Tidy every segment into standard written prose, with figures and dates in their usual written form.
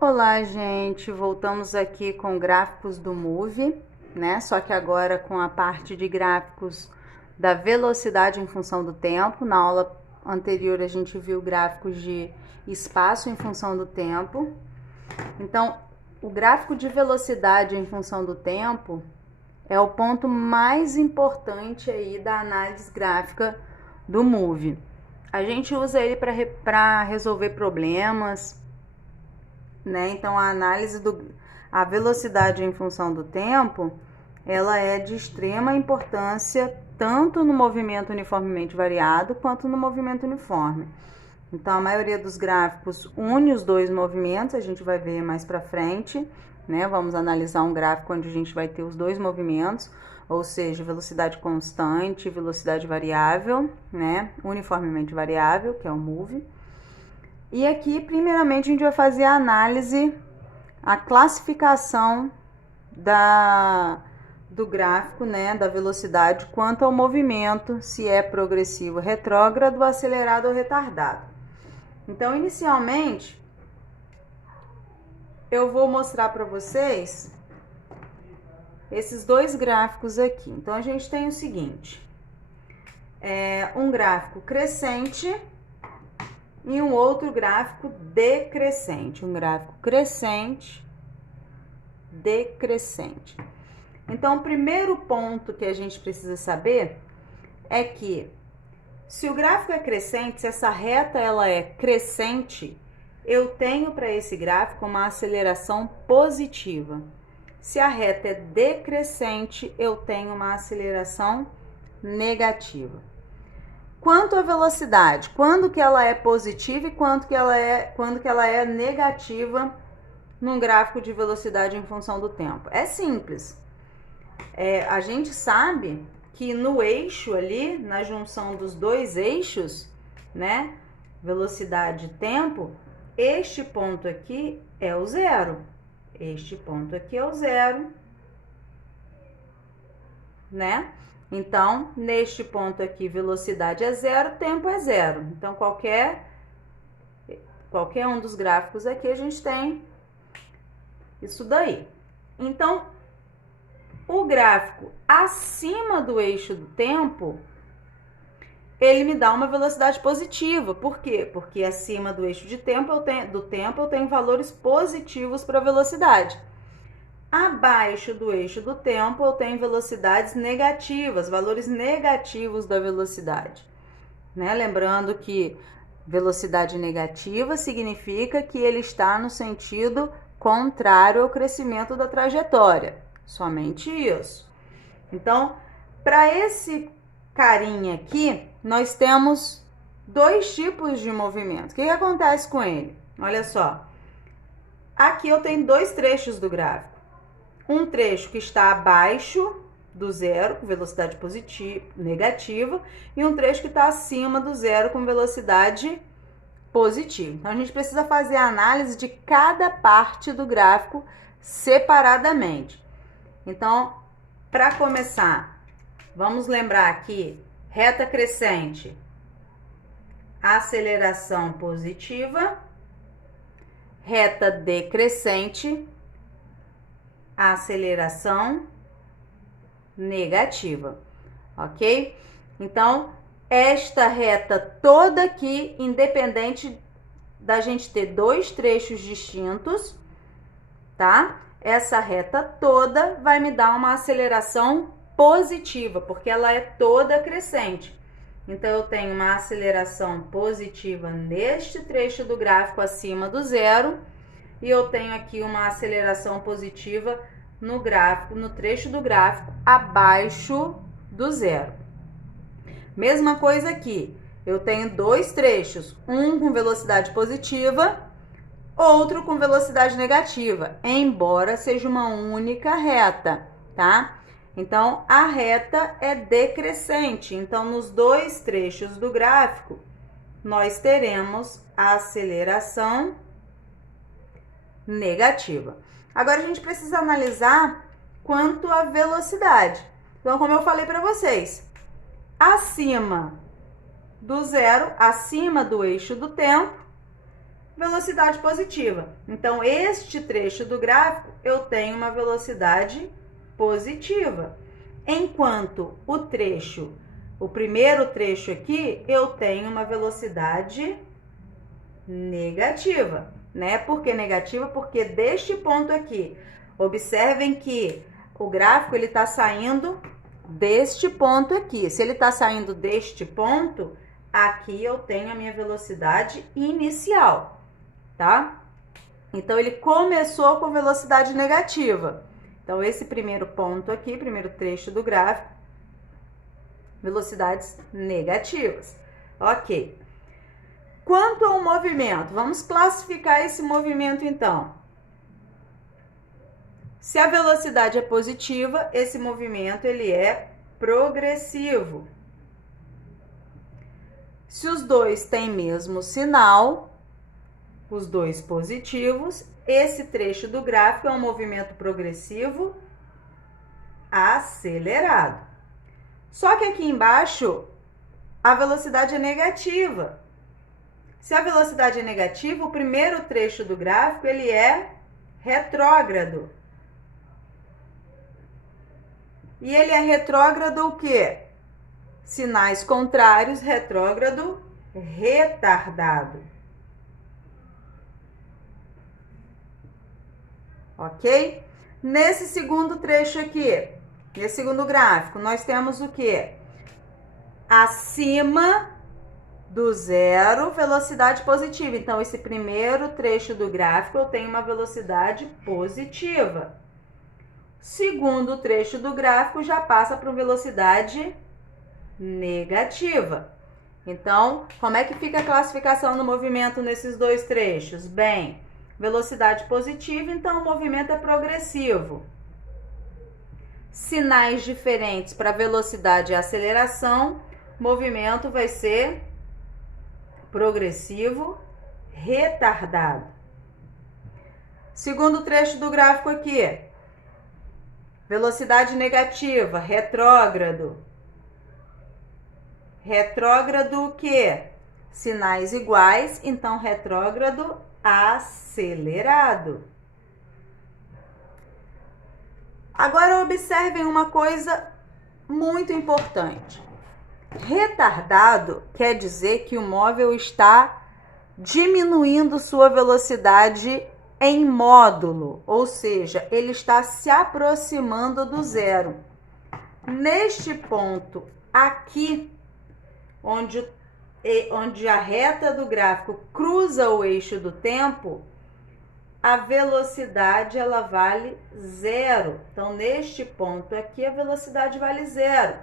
Olá, gente! Voltamos aqui com gráficos do Move, né? Só que agora com a parte de gráficos da velocidade em função do tempo. Na aula anterior a gente viu gráficos de espaço em função do tempo. Então, o gráfico de velocidade em função do tempo é o ponto mais importante aí da análise gráfica do Move. A gente usa ele para resolver problemas, né? Então a velocidade em função do tempo, ela é de extrema importância tanto no movimento uniformemente variado quanto no movimento uniforme. Então a maioria dos gráficos une os dois movimentos, a gente vai ver mais para frente, né? Vamos analisar um gráfico onde a gente vai ter os dois movimentos, ou seja, velocidade constante, velocidade variável, né? Uniformemente variável, que é o move. E aqui, primeiramente, a gente vai fazer a análise, a classificação do gráfico, né, da velocidade quanto ao movimento, se é progressivo, retrógrado, acelerado ou retardado. Então, inicialmente, eu vou mostrar para vocês esses dois gráficos aqui. Então, a gente tem o seguinte, um gráfico crescente e um outro gráfico decrescente, um gráfico crescente, decrescente. Então, o primeiro ponto que a gente precisa saber é que se o gráfico é crescente, se essa reta ela é crescente, eu tenho para esse gráfico uma aceleração positiva. Se a reta é decrescente, eu tenho uma aceleração negativa. Quanto à velocidade, quando que ela é positiva e quando que ela é negativa num gráfico de velocidade em função do tempo? É simples. A gente sabe que no eixo ali, na junção dos dois eixos, né, velocidade e tempo, este ponto aqui é o zero. Este ponto aqui é o zero, né? Então, neste ponto aqui, velocidade é zero, tempo é zero. Então, qualquer um dos gráficos aqui, a gente tem isso daí. Então, o gráfico acima do eixo do tempo, ele me dá uma velocidade positiva. Por quê? Porque acima do eixo de tempo, eu tenho valores positivos para a velocidade. Abaixo do eixo do tempo, eu tenho velocidades negativas, valores negativos da velocidade, né? Lembrando que velocidade negativa significa que ele está no sentido contrário ao crescimento da trajetória, somente isso. Então, para esse carinha aqui, nós temos dois tipos de movimento. O que acontece com ele? Olha só, aqui eu tenho dois trechos do gráfico. Um trecho que está abaixo do zero, com velocidade negativa, e um trecho que está acima do zero, com velocidade positiva. Então, a gente precisa fazer a análise de cada parte do gráfico separadamente. Então, para começar, vamos lembrar aqui, reta crescente, aceleração positiva, reta decrescente, aceleração negativa, ok? Então, esta reta toda aqui, independente da gente ter dois trechos distintos, tá? Essa reta toda vai me dar uma aceleração positiva, porque ela é toda crescente. Então, eu tenho uma aceleração positiva neste trecho do gráfico acima do zero, e eu tenho aqui uma aceleração positiva no trecho do gráfico abaixo do zero. Mesma coisa aqui, eu tenho dois trechos, um com velocidade positiva, outro com velocidade negativa, embora seja uma única reta, tá? Então, a reta é decrescente, então nos dois trechos do gráfico, nós teremos a aceleração negativa. Agora a gente precisa analisar quanto à velocidade. Então, como eu falei para vocês, acima do zero, acima do eixo do tempo, velocidade positiva. Então, este trecho do gráfico, eu tenho uma velocidade positiva. Enquanto o primeiro trecho aqui, eu tenho uma velocidade negativa, né? Por que negativa? Porque deste ponto aqui, observem que o gráfico, ele está saindo deste ponto aqui. Se ele está saindo deste ponto, aqui eu tenho a minha velocidade inicial, tá? Então, ele começou com velocidade negativa. Então, esse primeiro ponto aqui, primeiro trecho do gráfico, velocidades negativas. Ok. Quanto ao movimento, vamos classificar esse movimento então. Se a velocidade é positiva, esse movimento ele é progressivo. Se os dois têm mesmo sinal, os dois positivos, esse trecho do gráfico é um movimento progressivo acelerado. Só que aqui embaixo a velocidade é negativa. Se a velocidade é negativa, o primeiro trecho do gráfico ele é retrógrado. E ele é retrógrado o quê? Sinais contrários, retrógrado, retardado. Ok? Nesse segundo trecho aqui, nesse segundo gráfico, nós temos o quê? Acima do zero, velocidade positiva. Então, esse primeiro trecho do gráfico, eu tenho uma velocidade positiva. Segundo trecho do gráfico, já passa para uma velocidade negativa. Então, como é que fica a classificação do movimento nesses dois trechos? Bem, velocidade positiva, então o movimento é progressivo. Sinais diferentes para velocidade e aceleração, movimento vai ser progressivo, retardado. Segundo trecho do gráfico aqui, velocidade negativa, retrógrado. Retrógrado o quê? Sinais iguais, então retrógrado acelerado. Agora observem uma coisa muito importante. Retardado quer dizer que o móvel está diminuindo sua velocidade em módulo, ou seja, ele está se aproximando do zero. Neste ponto aqui, onde a reta do gráfico cruza o eixo do tempo, a velocidade ela vale zero. Então, neste ponto aqui, a velocidade vale zero.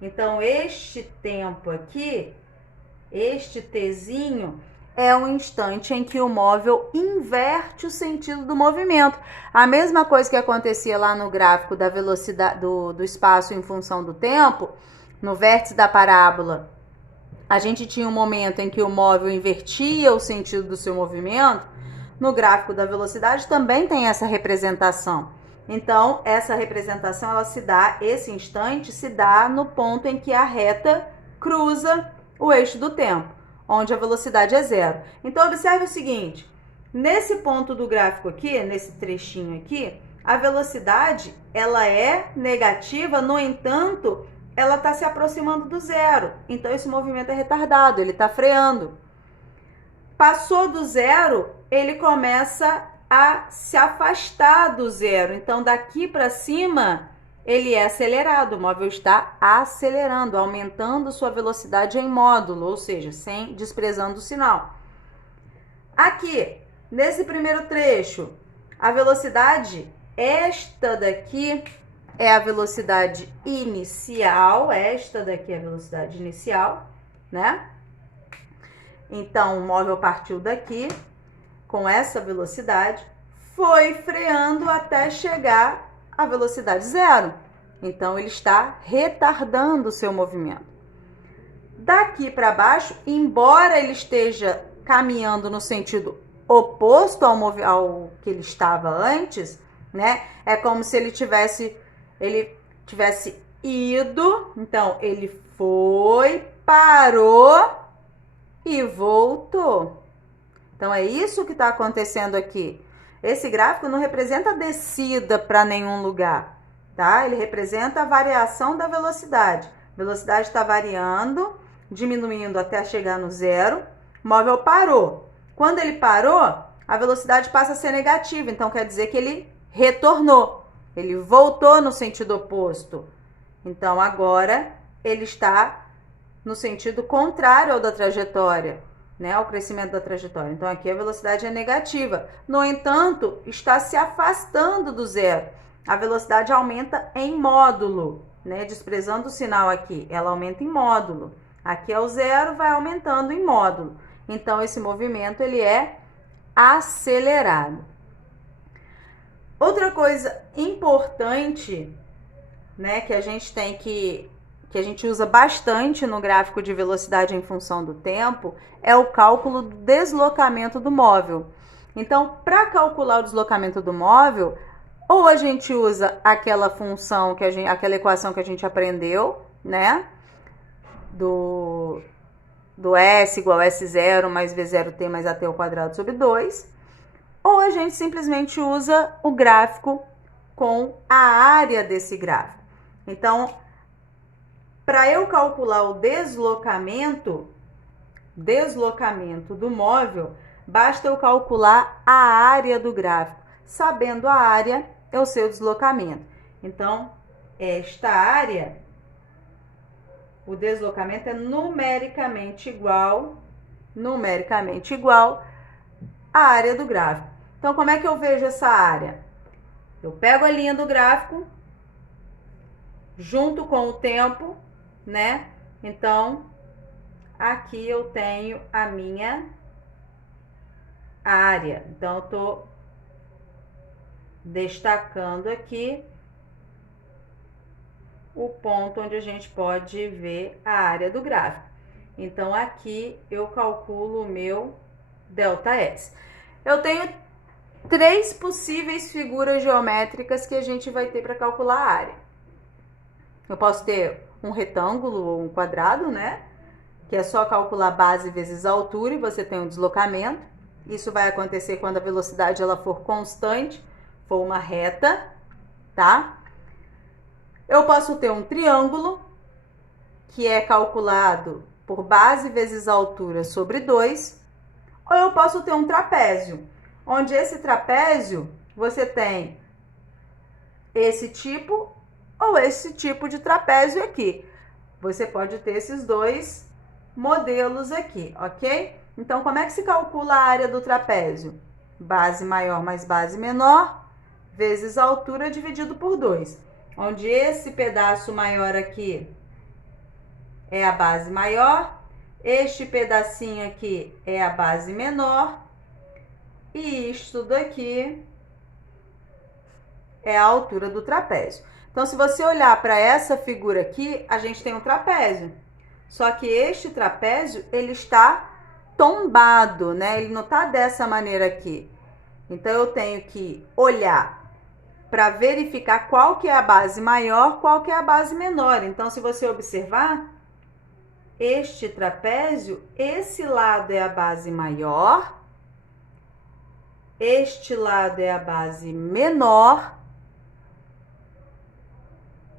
Então, este tempo aqui, este tzinho, é um instante em que o móvel inverte o sentido do movimento. A mesma coisa que acontecia lá no gráfico da velocidade do espaço em função do tempo, no vértice da parábola, a gente tinha um momento em que o móvel invertia o sentido do seu movimento. No gráfico da velocidade também tem essa representação. Então, essa representação, ela se dá, esse instante se dá no ponto em que a reta cruza o eixo do tempo, onde a velocidade é zero. Então, observe o seguinte, nesse ponto do gráfico aqui, nesse trechinho aqui, a velocidade, ela é negativa, no entanto, ela está se aproximando do zero. Então, esse movimento é retardado, ele está freando. Passou do zero, ele começa a se afastar do zero. Então, daqui para cima, ele é acelerado. O móvel está acelerando, aumentando sua velocidade em módulo, ou seja, sem desprezando o sinal. Aqui, nesse primeiro trecho, a velocidade, esta daqui é a velocidade inicial, esta daqui é a velocidade inicial, né? Então, o móvel partiu daqui com essa velocidade, foi freando até chegar à velocidade zero. Então, ele está retardando o seu movimento. Daqui para baixo, embora ele esteja caminhando no sentido oposto ao que ele estava antes, né? É como se ele tivesse ido, então ele foi, parou e voltou. Então, é isso que está acontecendo aqui. Esse gráfico não representa descida para nenhum lugar, tá? Ele representa a variação da velocidade. A velocidade está variando, diminuindo até chegar no zero. O móvel parou. Quando ele parou, a velocidade passa a ser negativa. Então, quer dizer que ele retornou. Ele voltou no sentido oposto. Então, agora, ele está no sentido contrário ao da trajetória, né? Ao crescimento da trajetória. Então, aqui a velocidade é negativa. No entanto, está se afastando do zero. A velocidade aumenta em módulo, né? Desprezando o sinal aqui. Ela aumenta em módulo. Aqui é o zero, vai aumentando em módulo. Então, esse movimento, ele é acelerado. Outra coisa importante, né, que a gente tem que a gente usa bastante no gráfico de velocidade em função do tempo, é o cálculo do deslocamento do móvel. Então, para calcular o deslocamento do móvel, ou a gente usa aquela função, aquela equação que a gente aprendeu, né, do S igual a S0 mais V0t mais AT ao quadrado sobre 2, ou a gente simplesmente usa o gráfico com a área desse gráfico. Então, para eu calcular o deslocamento do móvel, basta eu calcular a área do gráfico. Sabendo a área, eu sei o deslocamento. Então, esta área, o deslocamento é numericamente igual à área do gráfico. Então, como é que eu vejo essa área? Eu pego a linha do gráfico, junto com o tempo, né? Então, aqui eu tenho a minha área. Então, eu tô destacando aqui o ponto onde a gente pode ver a área do gráfico. Então, aqui eu calculo o meu ΔS. Eu tenho 3 possíveis figuras geométricas que a gente vai ter para calcular a área. Eu posso ter um retângulo ou um quadrado, né? Que é só calcular base vezes altura e você tem um deslocamento. Isso vai acontecer quando a velocidade ela for constante, for uma reta, tá? Eu posso ter um triângulo, que é calculado por base vezes altura sobre 2. Ou eu posso ter um trapézio, onde esse trapézio você tem esse tipo ou esse tipo de trapézio aqui. Você pode ter esses dois modelos aqui, ok? Então, como é que se calcula a área do trapézio? Base maior mais base menor, vezes a altura dividido por 2. Onde esse pedaço maior aqui é a base maior, este pedacinho aqui é a base menor, e isto daqui é a altura do trapézio. Então, se você olhar para essa figura aqui, a gente tem um trapézio. Só que este trapézio, ele está tombado, né? Ele não está dessa maneira aqui. Então, eu tenho que olhar para verificar qual que é a base maior, qual que é a base menor. Então, se você observar, este trapézio, esse lado é a base maior, este lado é a base menor,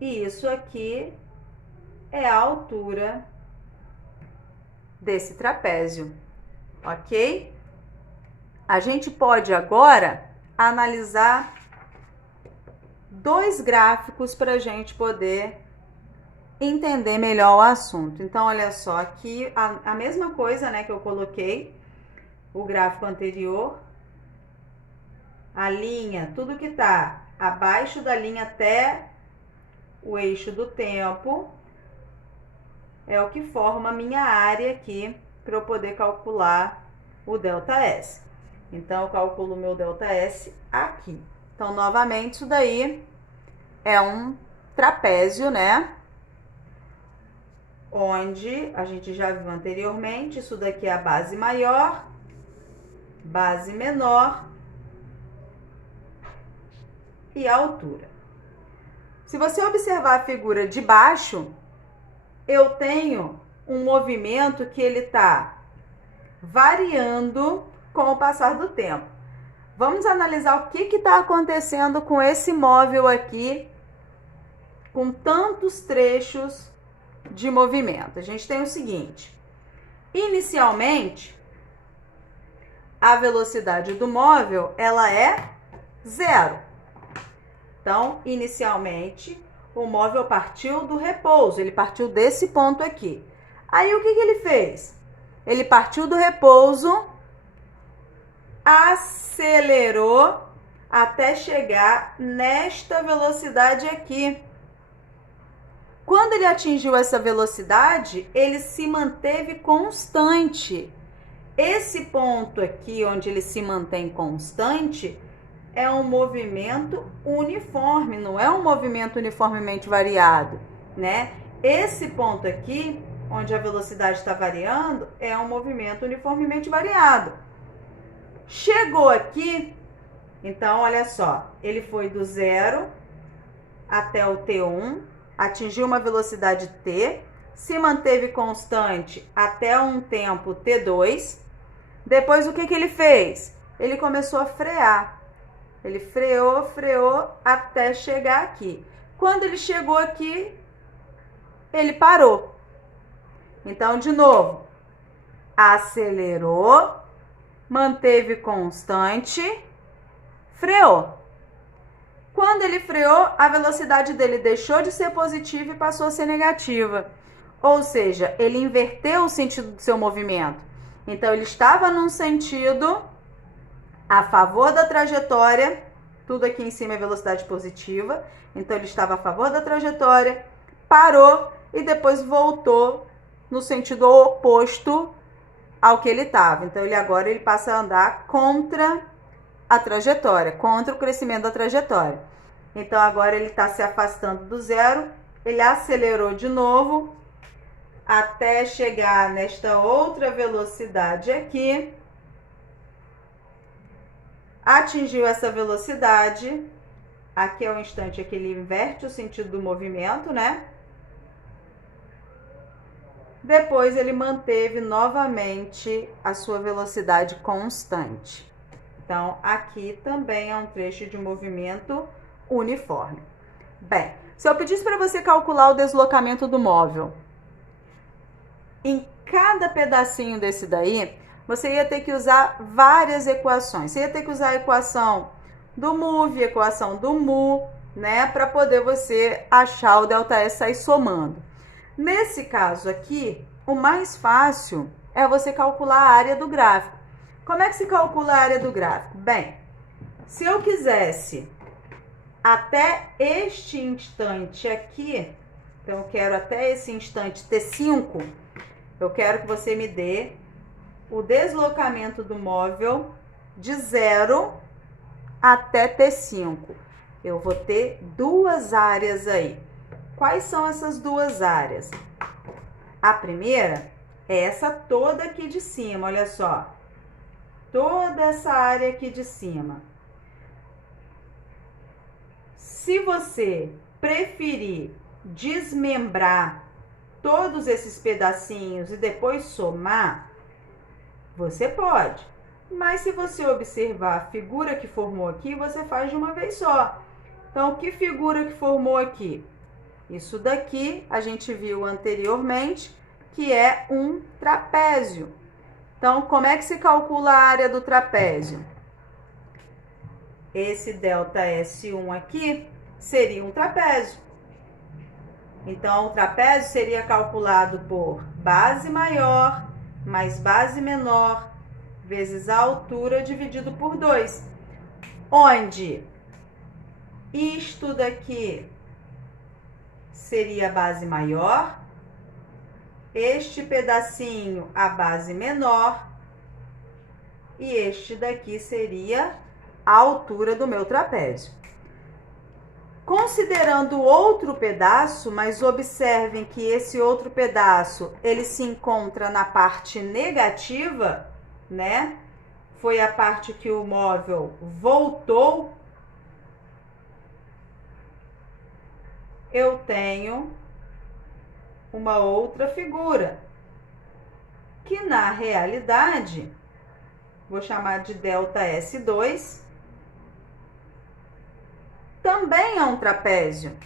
e isso aqui é a altura desse trapézio, ok? A gente pode agora analisar 2 gráficos para a gente poder entender melhor o assunto. Então, olha só, aqui a mesma coisa, né, que eu coloquei, o gráfico anterior, a linha, tudo que tá abaixo da linha até o eixo do tempo, é o que forma a minha área aqui, para eu poder calcular o ΔS. Então, eu calculo o meu ΔS aqui. Então, novamente, isso daí é um trapézio, né? Onde a gente já viu anteriormente, isso daqui é a base maior, base menor e a altura. Se você observar a figura de baixo, eu tenho um movimento que ele está variando com o passar do tempo. Vamos analisar o que está acontecendo com esse móvel aqui, com tantos trechos de movimento. A gente tem o seguinte: inicialmente, a velocidade do móvel, ela é 0. Então, inicialmente, o móvel partiu do repouso, ele partiu desse ponto aqui. Aí, o que ele fez? Ele partiu do repouso, acelerou até chegar nesta velocidade aqui. Quando ele atingiu essa velocidade, ele se manteve constante. Esse ponto aqui, onde ele se mantém constante, é um movimento uniforme, não é um movimento uniformemente variado, né? Esse ponto aqui, onde a velocidade está variando, é um movimento uniformemente variado. Chegou aqui, então, olha só, ele foi do 0 até o T1, atingiu uma velocidade T, se manteve constante até um tempo T2. Depois, o que ele fez? Ele começou a frear. Ele freou até chegar aqui. Quando ele chegou aqui, ele parou. Então, de novo, acelerou, manteve constante, freou. Quando ele freou, a velocidade dele deixou de ser positiva e passou a ser negativa. Ou seja, ele inverteu o sentido do seu movimento. Então, ele estava num sentido a favor da trajetória, tudo aqui em cima é velocidade positiva, então ele estava a favor da trajetória, parou e depois voltou no sentido oposto ao que ele estava. Então, agora ele passa a andar contra a trajetória, contra o crescimento da trajetória. Então, agora ele está se afastando do 0, ele acelerou de novo até chegar nesta outra velocidade aqui, atingiu essa velocidade, aqui é o instante que ele inverte o sentido do movimento, né? Depois ele manteve novamente a sua velocidade constante. Então, aqui também é um trecho de movimento uniforme. Bem, se eu pedisse para você calcular o deslocamento do móvel, em cada pedacinho desse daí, você ia ter que usar várias equações. Você ia ter que usar a equação do move, a equação do mu, né? Para poder você achar o ΔS, sair somando. Nesse caso aqui, o mais fácil é você calcular a área do gráfico. Como é que se calcula a área do gráfico? Bem, se eu quisesse até este instante aqui, então eu quero até esse instante T5, eu quero que você me dê o deslocamento do móvel de 0 até T5. Eu vou ter duas áreas aí. Quais são essas duas áreas? A primeira é essa toda aqui de cima, olha só. Toda essa área aqui de cima. Se você preferir desmembrar todos esses pedacinhos e depois somar, você pode. Mas se você observar a figura que formou aqui, você faz de uma vez só. Então, que figura que formou aqui? Isso daqui a gente viu anteriormente, que é um trapézio. Então, como é que se calcula a área do trapézio? Esse ΔS1 aqui seria um trapézio. Então, o trapézio seria calculado por base maior mais base menor vezes a altura dividido por 2. Onde isto daqui seria a base maior, este pedacinho a base menor e este daqui seria a altura do meu trapézio. Considerando outro pedaço, mas observem que esse outro pedaço, ele se encontra na parte negativa, né? Foi a parte que o móvel voltou. Eu tenho uma outra figura, que na realidade vou chamar de delta S2, também é um trapézio.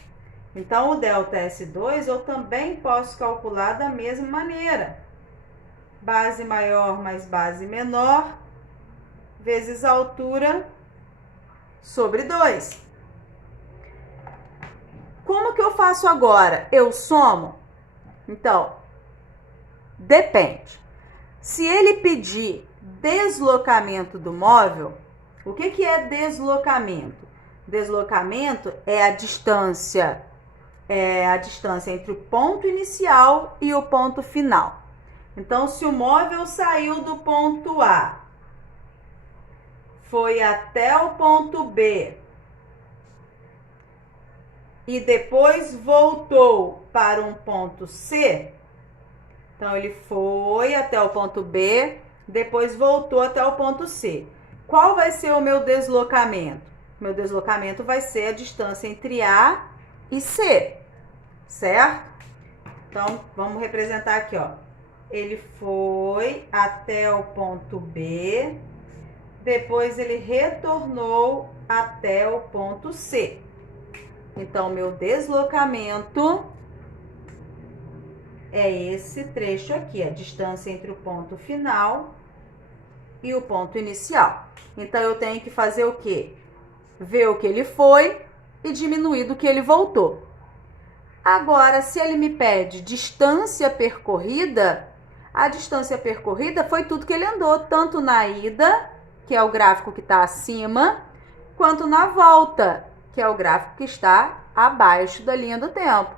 Então, o delta S2 eu também posso calcular da mesma maneira. Base maior mais base menor, vezes a altura sobre 2. Como que eu faço agora? Eu somo? Então, depende. Se ele pedir deslocamento do móvel, o que é deslocamento? Deslocamento é a distância entre o ponto inicial e o ponto final. Então, se o móvel saiu do ponto A, foi até o ponto B e depois voltou para um ponto C, então ele foi até o ponto B, depois voltou até o ponto C. Qual vai ser o meu deslocamento? Meu deslocamento vai ser a distância entre A e C, certo? Então, vamos representar aqui, ó. Ele foi até o ponto B, depois ele retornou até o ponto C. Então, meu deslocamento é esse trecho aqui, a distância entre o ponto final e o ponto inicial. Então, eu tenho que fazer o quê? Ver o que ele foi e diminuir do que ele voltou. Agora, se ele me pede distância percorrida, a distância percorrida foi tudo que ele andou, tanto na ida, que é o gráfico que está acima, quanto na volta, que é o gráfico que está abaixo da linha do tempo.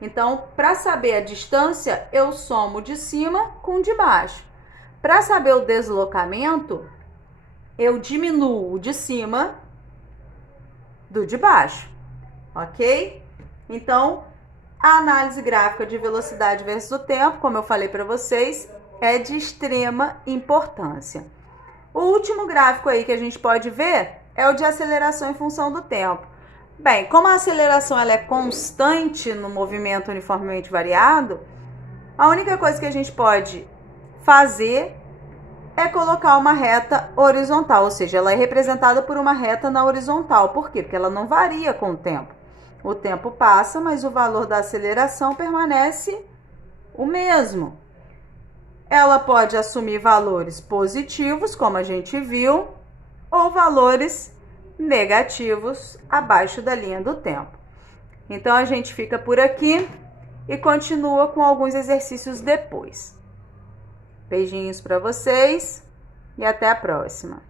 Então, para saber a distância, eu somo de cima com de baixo. Para saber o deslocamento, eu diminuo o de cima do de baixo, ok? Então, a análise gráfica de velocidade versus o tempo, como eu falei para vocês, é de extrema importância. O último gráfico aí que a gente pode ver é o de aceleração em função do tempo. Bem, como a aceleração ela é constante no movimento uniformemente variado, a única coisa que a gente pode fazer é colocar uma reta horizontal, ou seja, ela é representada por uma reta na horizontal. Por quê? Porque ela não varia com o tempo. O tempo passa, mas o valor da aceleração permanece o mesmo. Ela pode assumir valores positivos, como a gente viu, ou valores negativos abaixo da linha do tempo. Então, a gente fica por aqui e continua com alguns exercícios depois. Beijinhos para vocês e até a próxima.